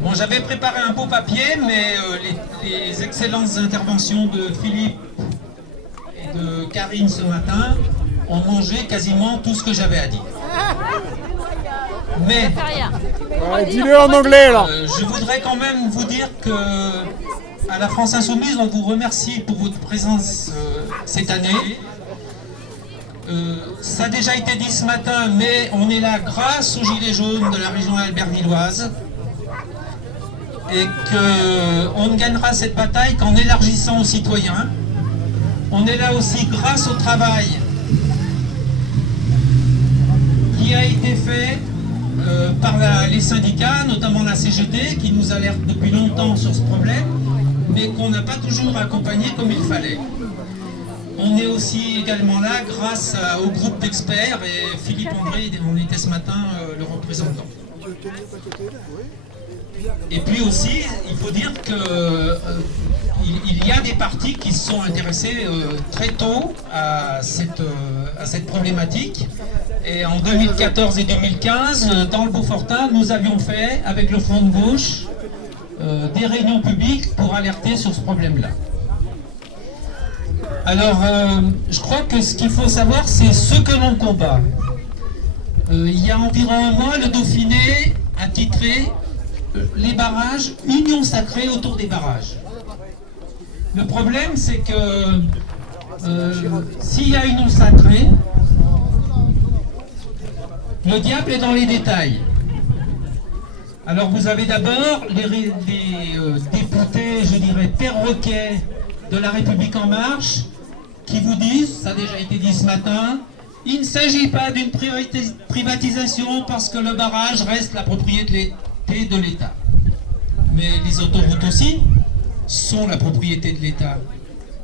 Bon, j'avais préparé un beau papier, mais les excellentes interventions de Philippe et de Karine ce matin ont mangé quasiment tout ce que j'avais à dire. Mais dis-le en anglais là. Je voudrais quand même vous dire que à la France Insoumise, on vous remercie pour votre présence cette année. Ça a déjà été dit ce matin, mais on est là grâce aux Gilets jaunes de la région albervilloise et qu'on ne gagnera cette bataille qu'en élargissant aux citoyens. On est là aussi grâce au travail qui a été fait par les syndicats, notamment la CGT, qui nous alerte depuis longtemps sur ce problème, mais qu'on n'a pas toujours accompagné comme il fallait. On est aussi également là grâce au groupe d'experts, et Philippe André, on était ce matin le représentant. Et puis aussi, il faut dire qu'il y a des partis qui se sont intéressés très tôt à cette problématique. Et en 2014 et 2015, dans le Beaufortin, nous avions fait, avec le Front de gauche, des réunions publiques pour alerter sur ce problème-là. Alors, je crois que ce qu'il faut savoir, c'est ce que l'on combat. Il y a environ un mois, le Dauphiné a titré les barrages, union sacrée autour des barrages. Le problème, c'est que s'il y a union sacrée, le diable est dans les détails. Alors vous avez d'abord les députés, je dirais, perroquets de La République En Marche, qui vous disent, ça a déjà été dit ce matin, il ne s'agit pas d'une privatisation parce que le barrage reste la propriété de l'État. Mais les autoroutes aussi sont la propriété de l'État.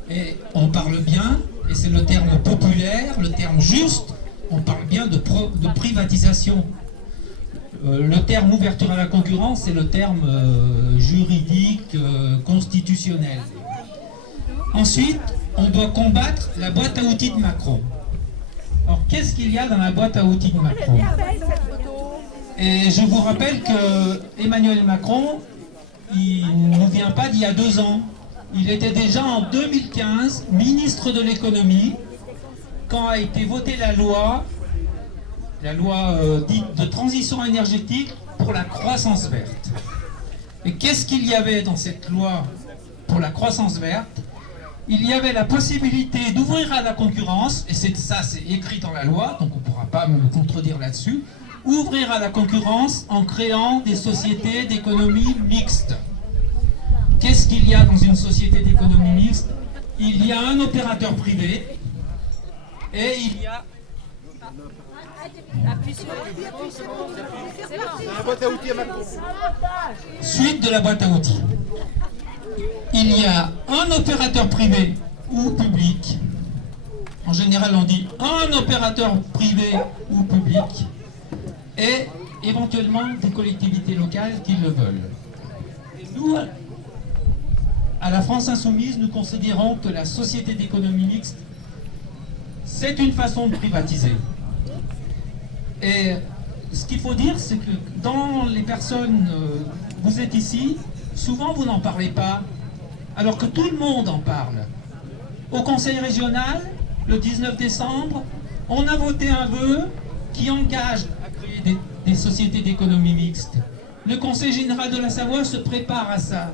Et on parle bien, et c'est le terme populaire, le terme juste, on parle bien de privatisation. Le terme ouverture à la concurrence, c'est le terme juridique, constitutionnel. Ensuite, on doit combattre la boîte à outils de Macron. Alors, qu'est-ce qu'il y a dans la boîte à outils de Macron? Et je vous rappelle que Emmanuel Macron, il ne vient pas d'il y a 2 ans. Il était déjà en 2015 ministre de l'économie quand a été votée la loi dite de transition énergétique pour la croissance verte. Et qu'est-ce qu'il y avait dans cette loi pour la croissance verte? Il y avait la possibilité d'ouvrir à la concurrence, et ça c'est écrit dans la loi, donc on ne pourra pas me contredire là-dessus, ouvrir à la concurrence en créant des sociétés d'économie mixte. Qu'est-ce qu'il y a dans une société d'économie mixte? Il y a un opérateur privé et il y a... Suite de la boîte à outils. Il y a un opérateur privé ou public. En général, on dit un opérateur privé ou public et éventuellement des collectivités locales qui le veulent. Et nous, à la France Insoumise, nous considérons que la société d'économie mixte, c'est une façon de privatiser. Et ce qu'il faut dire, c'est que dans les personnes, vous êtes ici, souvent vous n'en parlez pas, alors que tout le monde en parle. Au Conseil régional, le 19 décembre, on a voté un vœu qui engage à créer des sociétés d'économie mixte. Le Conseil général de la Savoie se prépare à ça.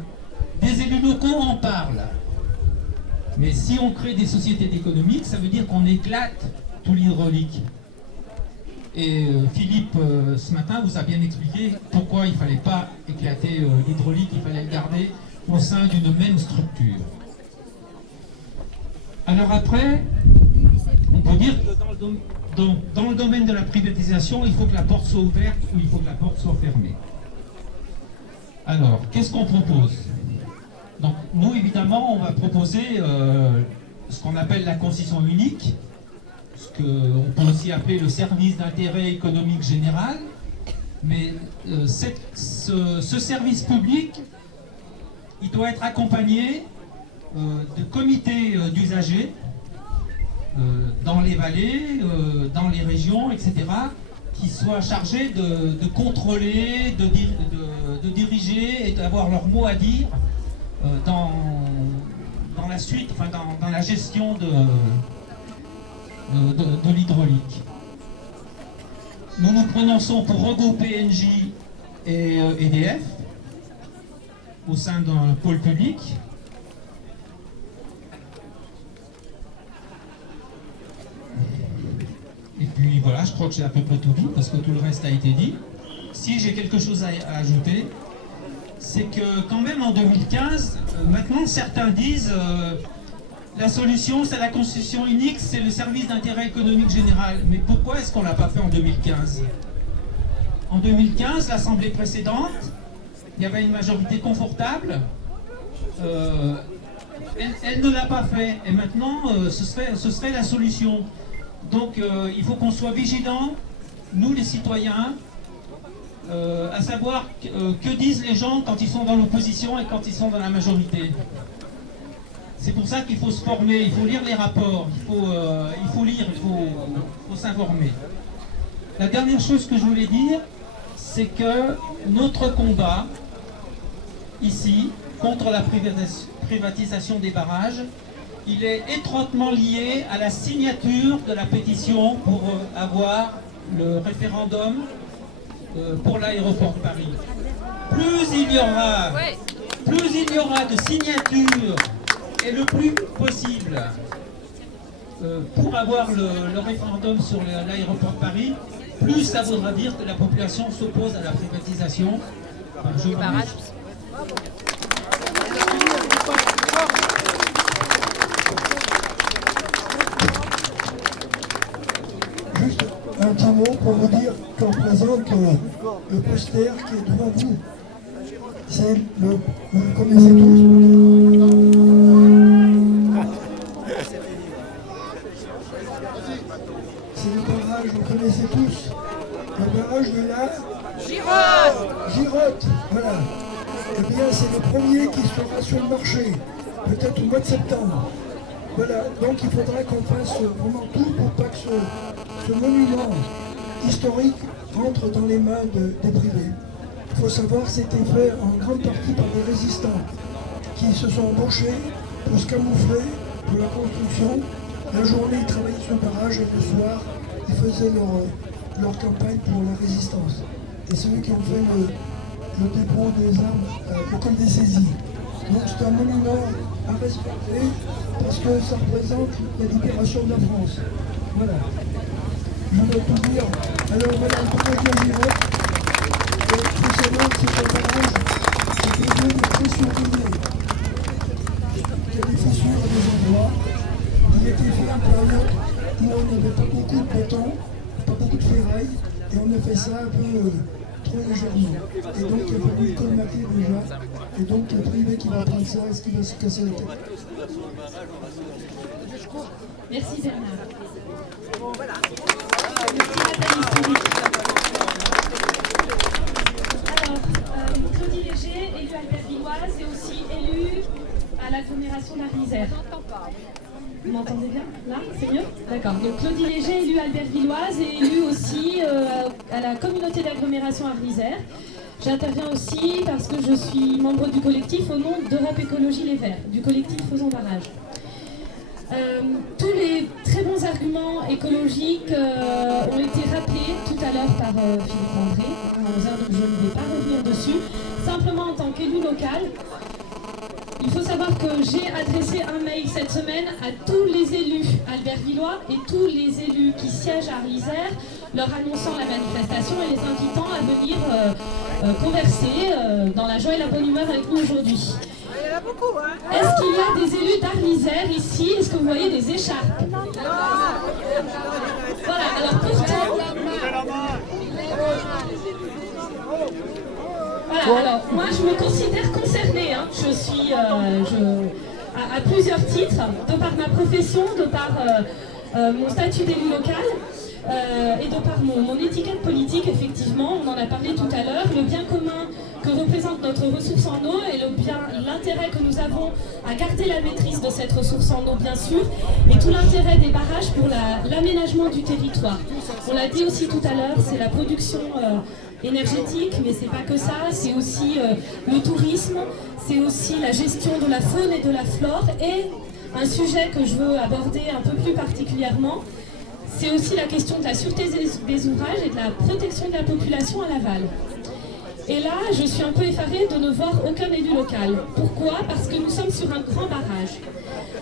Des élus locaux en parlent. Mais si on crée des sociétés d'économie, ça veut dire qu'on éclate tout l'hydraulique. Et Philippe, ce matin, vous a bien expliqué pourquoi il ne fallait pas éclater l'hydraulique, il fallait le garder au sein d'une même structure. Alors après, on peut dire que dans le domaine de la privatisation, il faut que la porte soit ouverte ou il faut que la porte soit fermée. Alors, qu'est-ce qu'on propose? Donc, nous, évidemment, on va proposer ce qu'on appelle la concession unique, ce qu'on peut aussi appeler le service d'intérêt économique général. Mais ce service public, il doit être accompagné de comités d'usagers dans les vallées, dans les régions, etc., qui soient chargés de contrôler, de diriger budget et d'avoir leur mot à dire dans la suite, enfin dans la gestion de l'hydraulique. Nous nous prononçons pour regrouper Engie et EDF au sein d'un pôle public. Et puis voilà, je crois que j'ai à peu près tout dit parce que tout le reste a été dit. Si j'ai quelque chose à ajouter, c'est que quand même en 2015, maintenant certains disent la solution c'est la concession unique, c'est le service d'intérêt économique général. Mais pourquoi est-ce qu'on ne l'a pas fait en 2015 ? En 2015, l'Assemblée précédente, il y avait une majorité confortable, elle ne l'a pas fait. Et maintenant, ce serait la solution. Donc il faut qu'on soit vigilants, nous les citoyens, à savoir que disent les gens quand ils sont dans l'opposition et quand ils sont dans la majorité. C'est pour ça qu'il faut se former, il faut lire les rapports, il faut lire, il faut s'informer. La dernière chose que je voulais dire, c'est que notre combat, ici, contre la privatisation des barrages, il est étroitement lié à la signature de la pétition pour avoir le référendum pour l'aéroport de Paris. Plus il y aura de signatures et le plus possible pour avoir le référendum sur l'aéroport de Paris, plus ça voudra dire que la population s'oppose à la privatisation. Je vous remercie. Juste un petit mot pour vous dire qu'on présente le poster qui est devant vous. C'est vous le connaissez tous. C'est le barrage, vous connaissez tous. Le barrage de la Girotte, voilà. Eh bien, c'est le premier qui sera sur le marché, peut-être au mois de septembre. Voilà, donc il faudra qu'on fasse vraiment tout pour pas que ce monument historique rentre dans les mains des privés. Il faut savoir que c'était fait en grande partie par des résistants qui se sont embauchés pour se camoufler pour la construction. La journée, ils travaillaient sur le barrage et le soir, ils faisaient leur campagne pour la résistance. Et c'est eux qui ont fait le dépôt des armes à l'école des saisies. Donc c'est un monument à respecter parce que ça représente la libération de la France. Voilà. Je veux tout dire. Alors voilà, le barrage de la Girotte. Il faut savoir que c'est un barrage qui est très surveillé. Il y a des fissures à des endroits. Il était fait en période où on n'avait pas beaucoup de béton, pas beaucoup de ferraille, et on a fait ça un peu trop légèrement. Et donc il a fallu colmater déjà. Et donc le privé qui va prendre ça, est-ce qu'il va se casser la tête? Merci Bernard. Alors, Claudie Léger, élue albervilloise et aussi élue à l'agglomération d'Arlisère. Vous m'entendez bien? Là, c'est mieux? D'accord. Donc Claudie Léger, élue albervilloise et élue aussi à la communauté d'agglomération Arlisère. J'interviens aussi parce que je suis membre du collectif au nom d'Europe Écologie Les Verts, du collectif Faisons Barrage. Tous les très bons arguments écologiques ont été rappelés tout à l'heure par Philippe André, donc je ne vais pas revenir dessus. Simplement en tant qu'élu local, il faut savoir que j'ai adressé un mail cette semaine à tous les élus albervillois et tous les élus qui siègent à Arlisère, leur annonçant la manifestation et les invitant à venir converser dans la joie et la bonne humeur avec nous aujourd'hui. Il y en a beaucoup, hein? Est-ce qu'il y a des élus d'Arlisère ici? Est-ce que vous voyez des écharpes? Voilà, alors pourtant... Voilà, alors moi je me considère concernée, hein. Je suis à plusieurs titres, de par ma profession, de par mon statut d'élu local. Et de par mon étiquette politique, effectivement, on en a parlé tout à l'heure, le bien commun que représente notre ressource en eau et l'intérêt que nous avons à garder la maîtrise de cette ressource en eau, bien sûr, et tout l'intérêt des barrages pour l'aménagement du territoire. On l'a dit aussi tout à l'heure, c'est la production énergétique, mais c'est pas que ça, c'est aussi le tourisme, c'est aussi la gestion de la faune et de la flore, et un sujet que je veux aborder un peu plus particulièrement, c'est aussi la question de la sûreté des ouvrages et de la protection de la population à l'aval. Et là, je suis un peu effarée de ne voir aucun élu local. Pourquoi? Parce que nous sommes sur un grand barrage.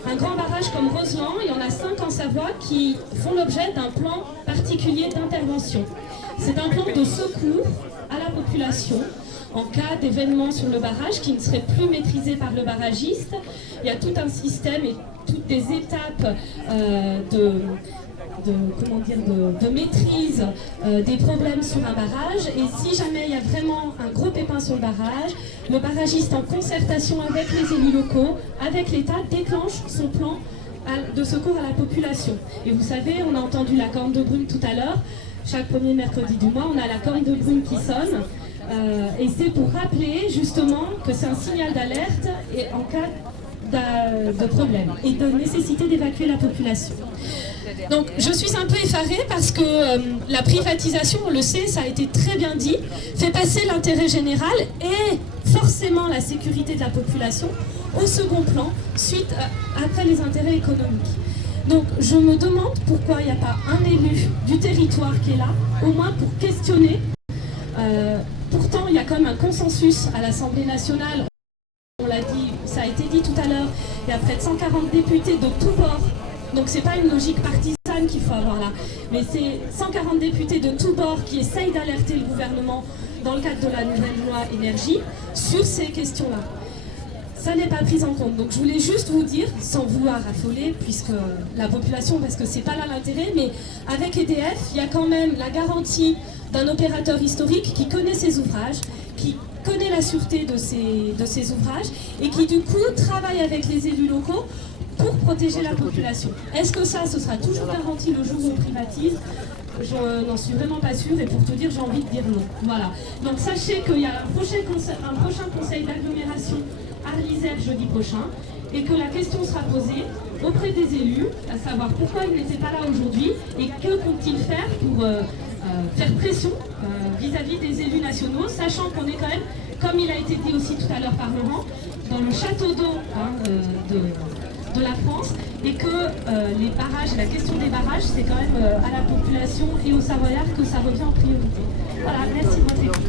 Un grand barrage comme Roseland, il y en a 5 en Savoie qui font l'objet d'un plan particulier d'intervention. C'est un plan de secours à la population en cas d'événement sur le barrage qui ne serait plus maîtrisé par le barragiste. Il y a tout un système et toutes des étapes de maîtrise des problèmes sur un barrage, et si jamais il y a vraiment un gros pépin sur le barragiste en concertation avec les élus locaux, avec l'État, déclenche son plan de secours à la population. Et vous savez, on a entendu la corne de brume tout à l'heure, chaque premier mercredi du mois, on a la corne de brume qui sonne, et c'est pour rappeler justement que c'est un signal d'alerte et en cas de problème et de nécessité d'évacuer la population. Donc je suis un peu effarée parce que la privatisation, on le sait, ça a été très bien dit, fait passer l'intérêt général et forcément la sécurité de la population au second plan, après les intérêts économiques. Donc je me demande pourquoi il n'y a pas un élu du territoire qui est là, au moins pour questionner. Pourtant il y a quand même un consensus à l'Assemblée nationale, on l'a dit, ça a été dit tout à l'heure, il y a près de 140 députés de tous bords. Donc c'est pas une logique partisane qu'il faut avoir là, mais c'est 140 députés de tous bords qui essayent d'alerter le gouvernement dans le cadre de la nouvelle loi énergie sur ces questions-là. Ça n'est pas pris en compte. Donc je voulais juste vous dire, sans vouloir affoler, puisque la population, parce que c'est pas là l'intérêt, mais avec EDF, il y a quand même la garantie d'un opérateur historique qui connaît ses ouvrages, qui connaît la sûreté de ses ouvrages et qui du coup travaille avec les élus locaux pour protéger la population. Est-ce que ça, ce sera toujours garanti le jour où on privatise? Je n'en suis vraiment pas sûre, et pour te dire, j'ai envie de dire non. Voilà. Donc sachez qu'il y a un prochain conseil d'agglomération à l'Isère jeudi prochain, et que la question sera posée auprès des élus, à savoir pourquoi ils n'étaient pas là aujourd'hui, et que comptent-ils faire pour faire pression vis-à-vis des élus nationaux, sachant qu'on est quand même, comme il a été dit aussi tout à l'heure par Laurent, dans le château d'eau de la France, et que les barrages, la question des barrages, c'est quand même à la population et aux Savoyards que ça revient en priorité. Voilà, merci de votre écoute.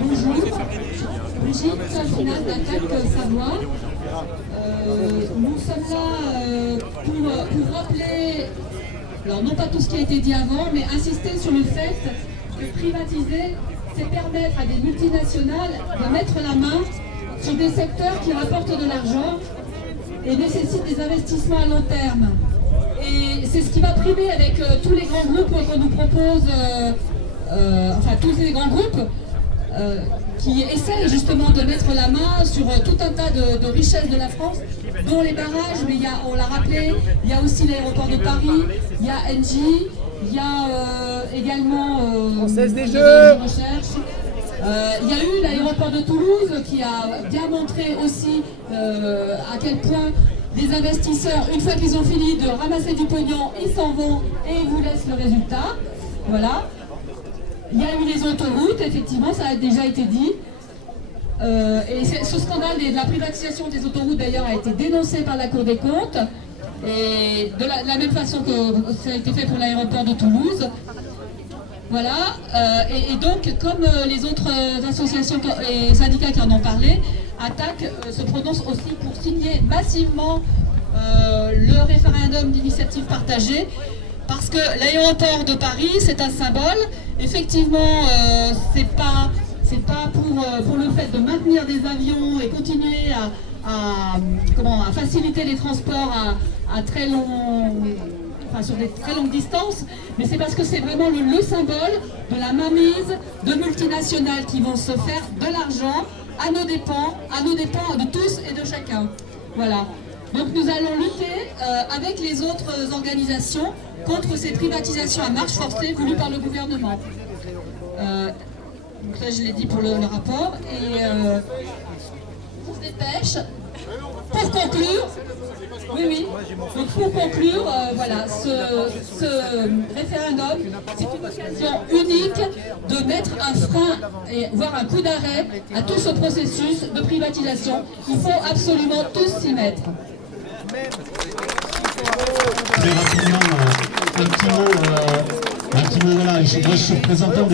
Bonjour, Brigitte Salfinal d'Attaque Savoie. Nous sommes là pour rappeler, alors non pas tout ce qui a été dit avant, mais insister sur le fait que privatiser, c'est permettre à des multinationales de mettre la main sur des secteurs qui rapportent de l'argent et nécessitent des investissements à long terme. Et c'est ce qui va primer avec tous les grands groupes qu'on nous propose, enfin tous les grands groupes qui essayent justement de mettre la main sur tout un tas de richesses de la France, dont les barrages, mais il y a, on l'a rappelé, il y a aussi l'aéroport de Paris, il y a Engie, il y a également Française des Jeux. Il y a eu l'aéroport de Toulouse qui a bien montré aussi à quel point les investisseurs, une fois qu'ils ont fini de ramasser du pognon, ils s'en vont et ils vous laissent le résultat. Voilà. Il y a eu les autoroutes, effectivement, ça a déjà été dit. Et ce scandale de la privatisation des autoroutes, d'ailleurs, a été dénoncé par la Cour des comptes. Et de la même façon que ça a été fait pour l'aéroport de Toulouse. Voilà. Et donc, comme les autres associations et syndicats qui en ont parlé, Attaque se prononce aussi pour signer massivement le référendum d'initiative partagée. Parce que l'aéroport de Paris, c'est un symbole. Effectivement, c'est pas pour le fait de maintenir des avions et continuer à faciliter les transports à très long, enfin, sur des très longues distances, mais c'est parce que c'est vraiment le symbole de la mainmise de multinationales qui vont se faire de l'argent à nos dépens de tous et de chacun. Voilà. Donc nous allons lutter avec les autres organisations contre ces privatisations à marche forcée voulues par le gouvernement. Donc là je l'ai dit pour le rapport, et on se dépêche. pour conclure, donc pour conclure, voilà, ce référendum, c'est une occasion unique de mettre un frein et voire un coup d'arrêt à tout ce processus de privatisation. Il faut absolument tous s'y mettre. Très rapidement, un petit mot, voilà. Moi je suis représentant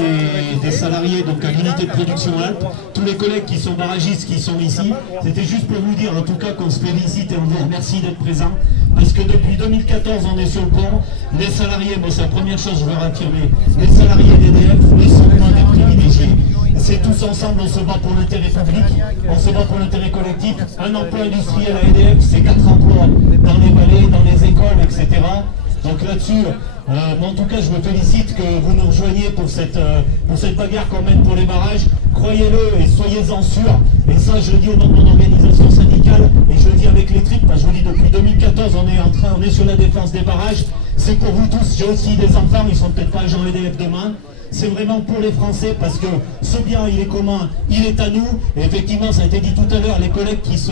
des salariés donc à l'unité de production Alpes. Tous les collègues qui sont barragistes, qui sont ici, c'était juste pour vous dire en tout cas qu'on se félicite et on vous remercie d'être présents. Parce que depuis 2014 on est sur le pont. Les salariés, moi c'est la première chose que je veux réaffirmer, les salariés d'EDF ne sont pas des privilégiés. C'est tous ensemble, on se bat pour l'intérêt public, on se bat pour l'intérêt collectif. Un emploi industriel à EDF, c'est 4 emplois dans les vallées, dans les écoles, etc. Donc là-dessus, en tout cas, je me félicite que vous nous rejoigniez pour cette bagarre qu'on mène pour les barrages. Croyez-le et soyez-en sûrs. Et ça, je le dis au nom de mon organisation syndicale et je le dis avec les tripes, parce que je vous dis depuis 2014, on est sur la défense des barrages. C'est pour vous tous. J'ai aussi des enfants, ils sont peut-être pas agents EDF demain. C'est vraiment pour les Français parce que ce bien il est commun, il est à nous. Et effectivement, ça a été dit tout à l'heure, les collègues qui se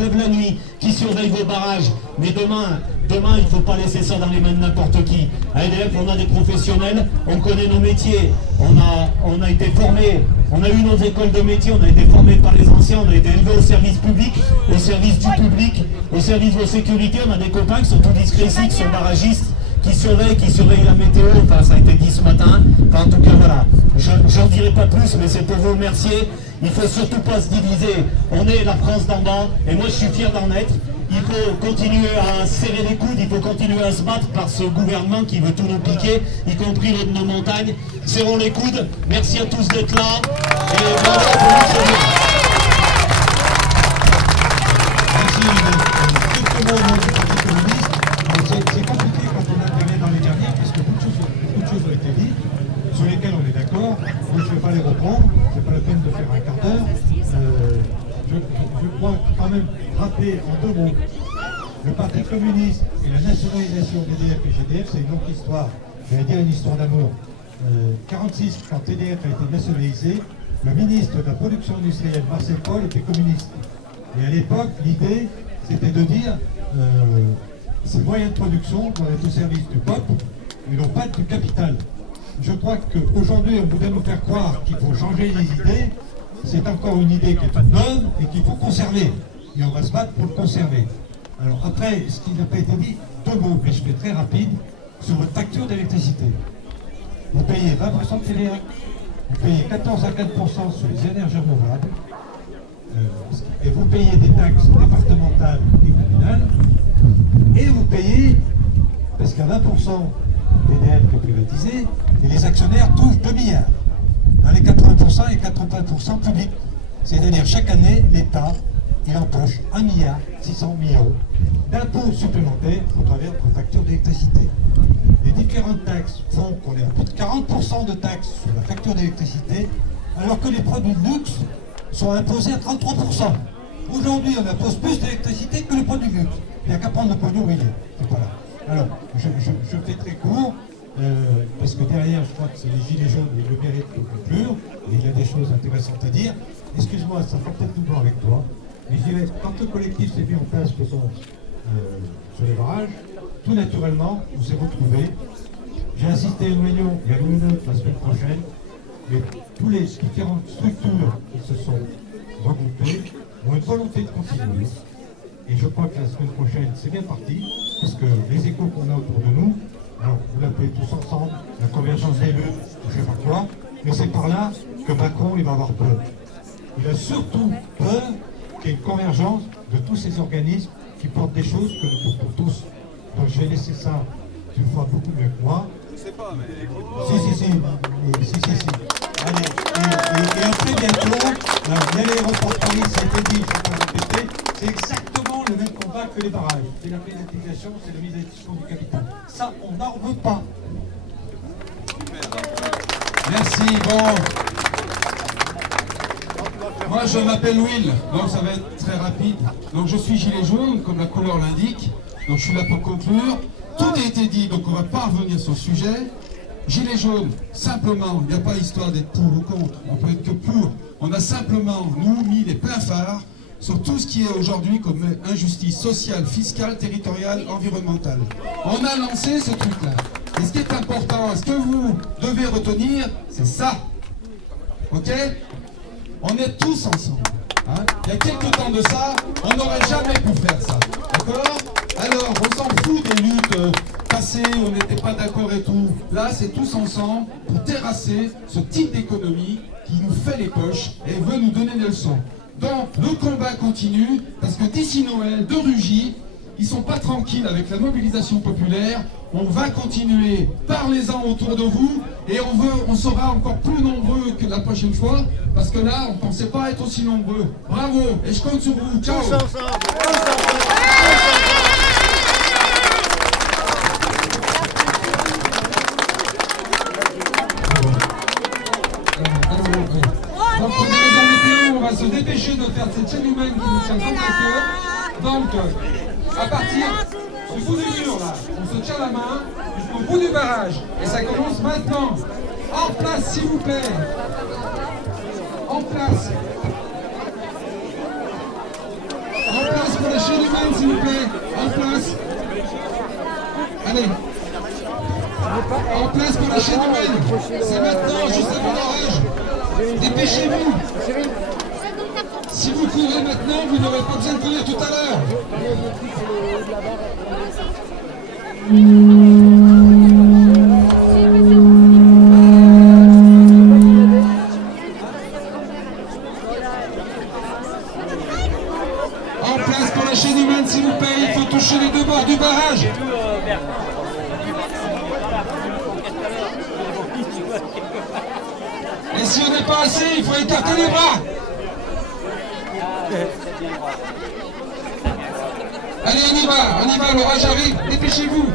lèvent la nuit, qui surveillent vos barrages. Mais demain, il ne faut pas laisser ça dans les mains de n'importe qui. À EDF, on a des professionnels, on connaît nos métiers, on a été formés, on a eu nos écoles de métiers, on a été formés par les anciens, on a été élevés au service public, au service du public, au service de la sécurité. On a des copains qui sont tout discrets ici, qui sont barragistes, qui surveillent la météo, enfin ça a été dit ce matin, enfin en tout cas voilà, j'en dirai pas plus, mais c'est pour vous remercier. Il faut surtout pas se diviser, on est la France d'en bas, et moi je suis fier d'en être. Il faut continuer à serrer les coudes, il faut continuer à se battre par ce gouvernement qui veut tout nous piquer, y compris l'eau de nos montagnes. Serrons les coudes, merci à tous d'être là, et voilà pour nous. Merci, quelques mots au nom du Parti communiste. C'est compliqué quand on intervient dans les derniers, parce que beaucoup de choses ont été dites, sur lesquelles on est d'accord, donc je ne vais pas les reprendre, c'est pas la peine de faire un quart d'heure. Je crois quand même rappeler en 2 mots, le Parti communiste et la nationalisation d'EDF et GDF, c'est une longue histoire, j'allais dire une histoire d'amour. 1946, quand EDF a été nationalisé, le ministre de la production industrielle, Marcel Paul, était communiste. Et à l'époque, l'idée, c'était de dire ces moyens de production doivent être au service du peuple et non pas du capital. Je crois qu'aujourd'hui, on voudrait nous faire croire qu'il faut changer les idées. C'est encore une idée qui est toute neuve et qu'il faut conserver. Et on va se battre pour le conserver. Alors après, ce qui n'a pas été dit, 2 mots, mais je fais très rapide, sur votre facture d'électricité. Vous payez 20% de TVA, vous payez 14 à 4% sur les énergies renouvelables, et vous payez des taxes départementales et communales, et vous payez, parce qu'à 20% d'EDF qui est privatisé, et les actionnaires touchent 2 milliards. Dans les 80% et 80% publics. C'est-à-dire chaque année, l'État, il empoche 1,6 milliard d'impôts supplémentaires au travers de vos factures d'électricité. Les différentes taxes font qu'on est à plus de 40% de taxes sur la facture d'électricité, alors que les produits de luxe sont imposés à 33%. Aujourd'hui, on impose plus d'électricité que les produits de luxe. Il n'y a qu'à prendre le pognon où il est. Voilà. Alors, je fais très court. Parce que derrière, je crois que c'est les gilets jaunes, ils le méritent de conclure, et il y a des choses intéressantes à dire. Excuse-moi, ça fait peut-être doublon avec toi, mais je dirais, quand le collectif s'est mis en place sur les barrages, tout naturellement, on s'est retrouvés. J'ai assisté à une réunion, il y a une autre la semaine prochaine, mais tous les différentes structures qui se sont regroupées ont une volonté de continuer. Et je crois que la semaine prochaine, c'est bien parti, parce que les échos qu'on a autour de nous, alors, vous l'appelez tous ensemble, la convergence des luttes, je ne sais pas quoi, mais c'est par là que Macron il va avoir peur. Il a surtout peur qu'il y ait une convergence de tous ces organismes qui portent des choses que nous portons tous. Donc je vais laisser ça, tu le feras beaucoup mieux que moi. Je ne sais pas, mais... Si. Allez, et après bientôt, il y a l'aéroport de Paris, ça a été dit, je ne vais pas répéter, c'est exactement le même combat que les barrages. C'est la privatisation, c'est la mise à disposition du capital. Ça, on n'en veut pas. Merci, bon. Moi, je m'appelle Will, donc ça va être très rapide. Donc je suis gilet jaune, comme la couleur l'indique. Donc je suis là pour conclure. Tout a été dit, donc on ne va pas revenir sur le sujet. Gilet jaune, simplement, il n'y a pas histoire d'être pour ou contre. On peut être que pour. On a simplement, nous, mis les pleins phares sur tout ce qui est aujourd'hui comme injustice sociale, fiscale, territoriale, environnementale. On a lancé ce truc-là. Et ce qui est important, ce que vous devez retenir, c'est ça. Ok? On est tous ensemble. Hein? Il y a quelques temps de ça, on n'aurait jamais pu faire ça. D'accord? Alors, on s'en fout des luttes passées, on n'était pas d'accord et tout. Là, c'est tous ensemble pour terrasser ce type d'économie qui nous fait les poches et veut nous donner des leçons. Donc, le combat continue, parce que d'ici Noël, de Rugy, ils sont pas tranquilles avec la mobilisation populaire. On va continuer, parlez-en autour de vous, et on sera encore plus nombreux que la prochaine fois, parce que là, on ne pensait pas être aussi nombreux. Bravo, et je compte sur vous. Ciao. Donc pour des raisons météo, on va se dépêcher de faire cette chaîne humaine qui nous tient comme à cœur. Donc, à partir du bout du mur, là, on se tient la main jusqu'au bout du barrage. Et ça commence maintenant. En place, s'il vous plaît. En place. En place pour la chaîne humaine, s'il vous plaît. En place. Allez. En place pour la chaîne humaine. C'est maintenant, juste avant l'orage. Dépêchez-vous. Si vous courez maintenant, vous n'aurez pas besoin de courir tout à l'heure. En place pour la chaîne humaine, s'il vous plaît, il faut toucher les deux bords du barrage. Et si on n'est pas assez, il faut écarter les bras. Allez, on y va, l'orage arrive, dépêchez-vous.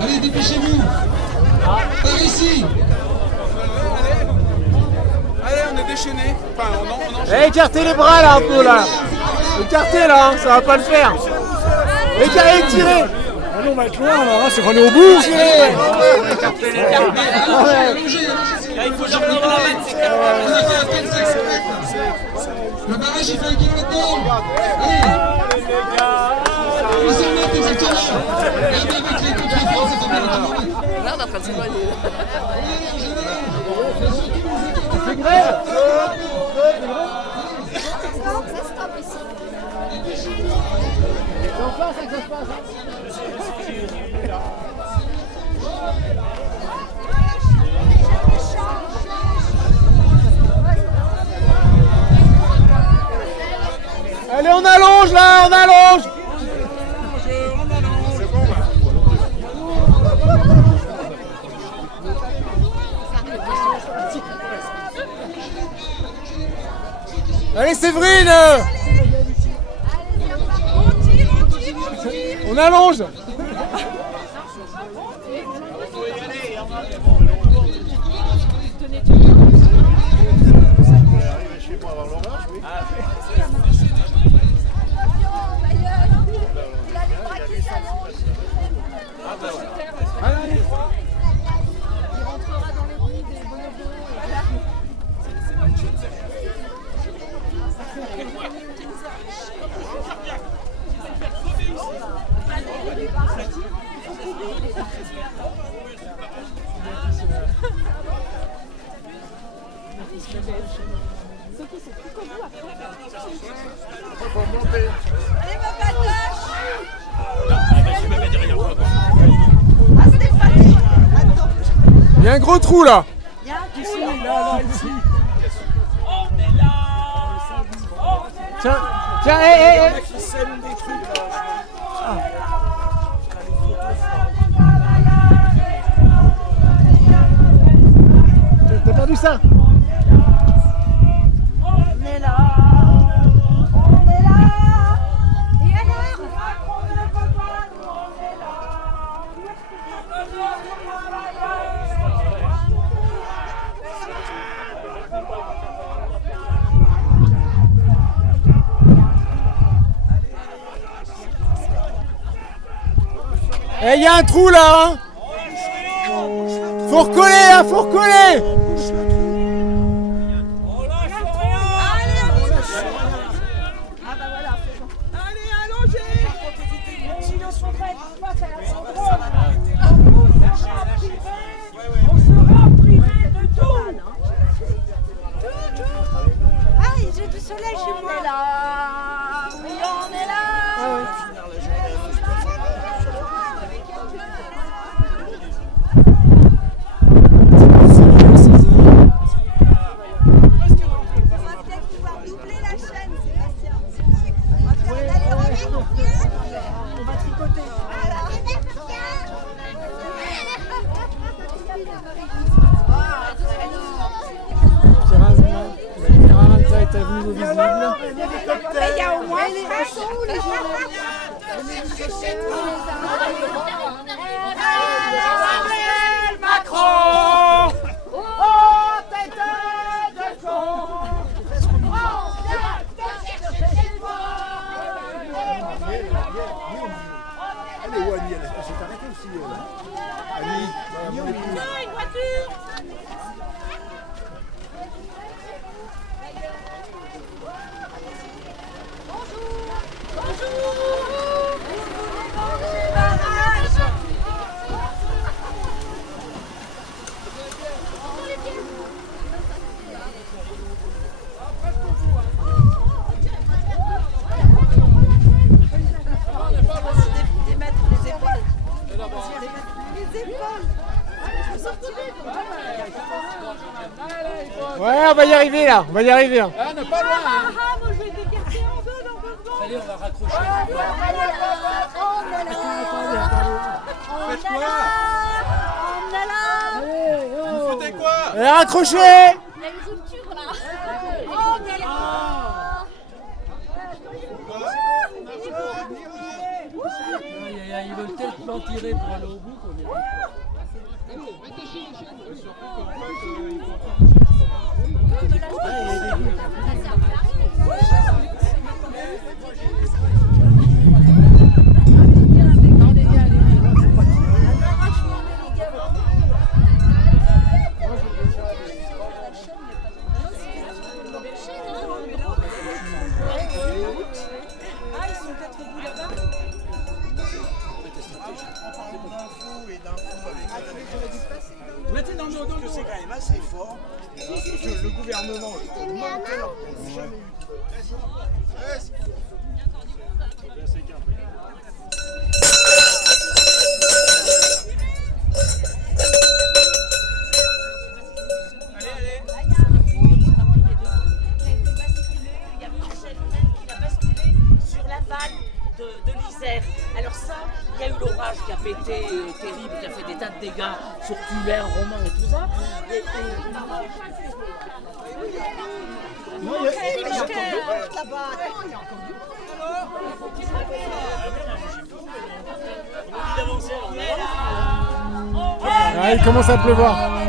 Allez, dépêchez-vous. Par ici. Allez, on est déchaînés. Enfin, on écartez les bras là un peu là. Écartez là, ça va pas le faire. Tirez. Ah non, on va être loin là, c'est qu'on est au bout. Allongez. Il faut genre dans la main, c'est calme. On a fait à peine 500 mètres. Le barrage, il fait 1 km dedans. Allez. Ils s'en mettent exactement. Et bien avec les contreforts, ça fait bien le kilomètre. Là, on est en train de s'éloigner. C'est grève. C'est en face que ça se passe. Allez, on allonge là, on allonge. Allez, Séverine. On allonge. Il y a un gros trou là. Tiens, hé. T'as perdu ça? On est là. Et alors? Eh, il y a un trou là, hein. Faut recoller, hein, faut recoller. Macron! Oh, tête de con! Elle est où Annie? Elle s'est arrêtée aussi. Annie, une voiture! Ouais, on va y arriver là, on va y arriver. Hein. Ah, on n'est pas loin. Moi, je vais t'écarter en deux dans 2 secondes. Allez, on va raccrocher. Faites quoi? On est là. Vous foutez quoi? Raccrochez! Il y a une rupture là. On est là. Ils veulent tellement tirer pour aller au bout qu'on est là. Mettez dans le dos que c'est quand même assez fort. Que le gouvernement de l'Isère. Alors ça, il y a eu l'orage qui a pété terrible, qui a fait des tas de dégâts sur Tuller, Romain et tout ça. Il commence à pleuvoir.